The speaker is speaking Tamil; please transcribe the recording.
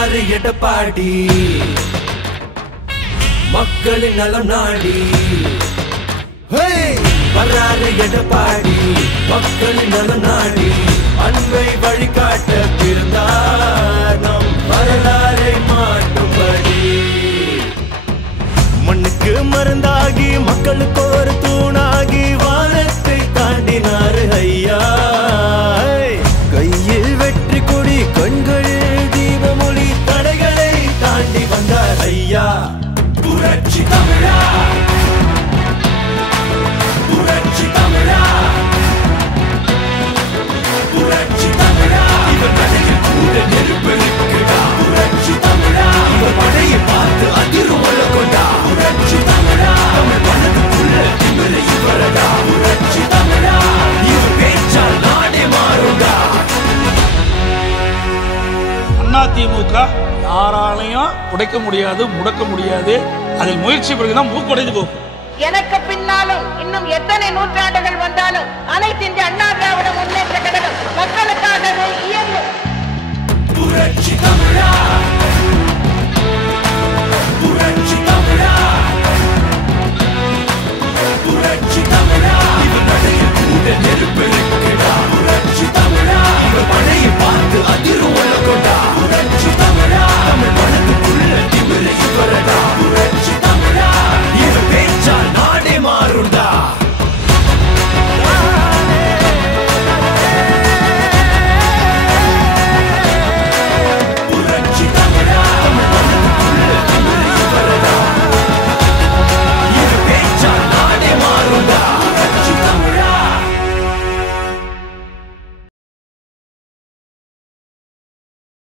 வர்றாரு எடப்பாடி மக்களின் நலம் நாடி வர்றாரு எடப்பாடி மக்களின் நலம் நாடி அன்பை வழிகாட்ட பிறந்தார் நம் வரலாறை மாற்றும்படி மண்ணுக்கு மருந்தாகி மக்களுக்கு ஒரு தூணாகி வானத்தை தாண்டினாரு ஐயா கையில் வெற்றி கொடி கண்களில் தீபமொழி தடைகளை தாண்டி வந்தார் ஐயா புரட்சி தமிழா புரட்சி தமிழா புரட்சி தமிழா இவர் கடையில் கூட நெருப்பெருக்குடா புரட்சி தமிழா இவர் படையை பார்த்து அதிர்வல கொண்டா புரட்சி தமிழா தமிழ் மனதுக்குள்ள திமிரை இவரடா புரட்சி தமிழா இவர் பேச்சால் நாடே மாறுடா. அதிமுக யாராலையும் உடைக்க முடியாது முடக்க முடியாது. அதில் முயற்சி பிறகுதான் மூக்குடைந்து போகும். எனக்கு பின்னாலும் இன்னும் எத்தனை நூற்றாண்டுகள் வந்தாலும்